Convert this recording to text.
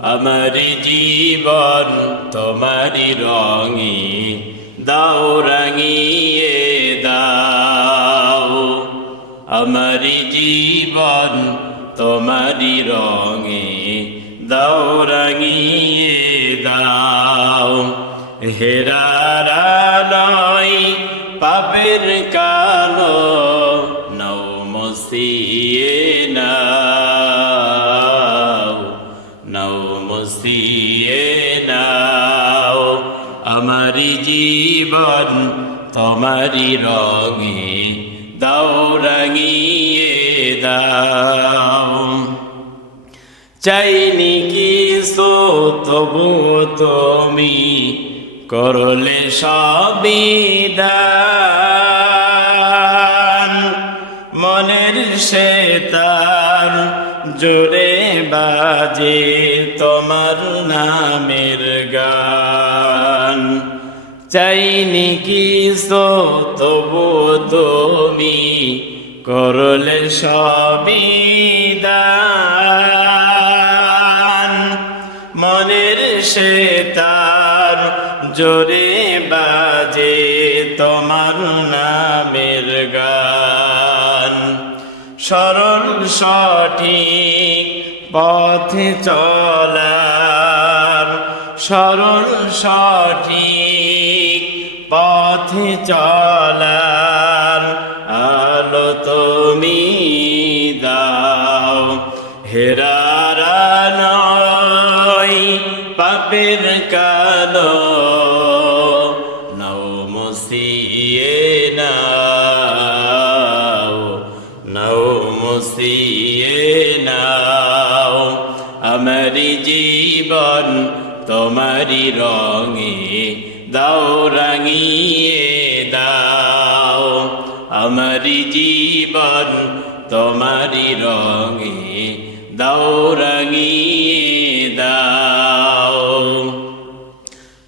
আমার জীবন তোমারি রঙে, দাও রাঙিয়ে দাও। আমার জীবন তোমারি রঙে, দাও রাঙিয়ে দাও। হেরারা নয় পাপের কালো নৌ মসিয়ে নৌ মসিয়ে নাও। আমারি জীবন তোমারি রঙে দাও, রাঙিয়ে দাও। চাইনি কি সো তবু তুমি করলে সবিদান মনের সে তার জোরে বাজে তোমার নামের গান। চাইনি কি তবু তুমি করলে সবিদান মনের সে তার জোরে বাজে তোমার নামের গান। সরল সঠিক পথে চলার। সরল সঠিক পথে চলার। আলো তুমি দাও। হেরারা নয় পাপের কালো মসিয়ে নাও। আমারি জীবন তোমারি রঙে দাও, রাঙিয়ে দাও। আমারি জীবন তোমারি রঙে দাও, রাঙিয়ে